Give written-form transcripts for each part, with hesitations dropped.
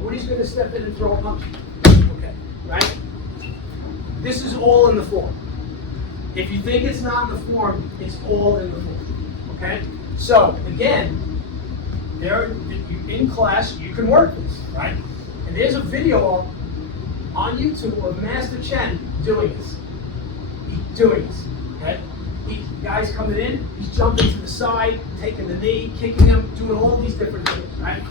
Woody's going to step in and throw a punch. Okay, right? This is all in the form. If you think it's not in the form, it's all in the form. Okay? So, again, in class, you can work this, right? And there's a video on YouTube of Master Chen doing this. He's doing this, okay? Guy's coming in, he's jumping to the side, taking the knee, kicking him, doing all these different things, right?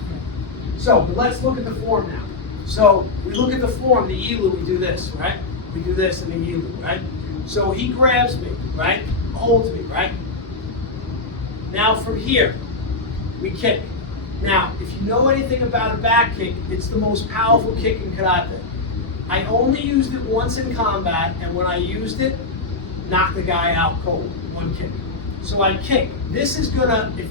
So, but let's look at the form now. So, we look at the form, the Yilu, we do this, right? We do this in the Yilu, right? So he grabs me, right? Holds me, right? Now from here, we kick. Now, if you know anything about a back kick, it's the most powerful kick in karate. I only used it once in combat, and when I used it, knocked the guy out cold, one kick. So I kick. This is gonna, if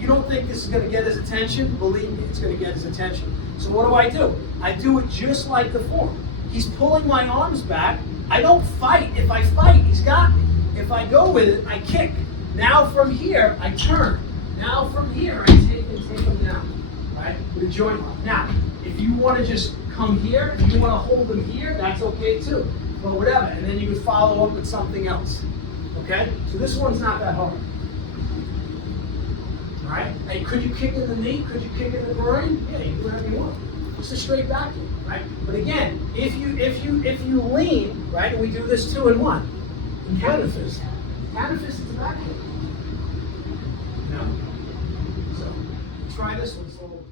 you don't think this is gonna get his attention, believe me, it's gonna get his attention. So what do? I do it just like the form. He's pulling my arms back. I don't fight. If I fight, he's got me. If I go with it, I kick. Now from here, I turn. Now from here, I take him down, right? With a joint lock. Now, if you want to just come here, if you want to hold him here, that's okay too. But whatever, and then you would follow up with something else. Okay? So this one's not that hard. All right? Hey, could you kick in the knee? Could you kick in the groin? Yeah, you can do whatever you want. It's a straight back kick, right? But again, if you lean, right, and we do this too in one, in counter fist. Counter fist is a back kick. You know? So try this one. So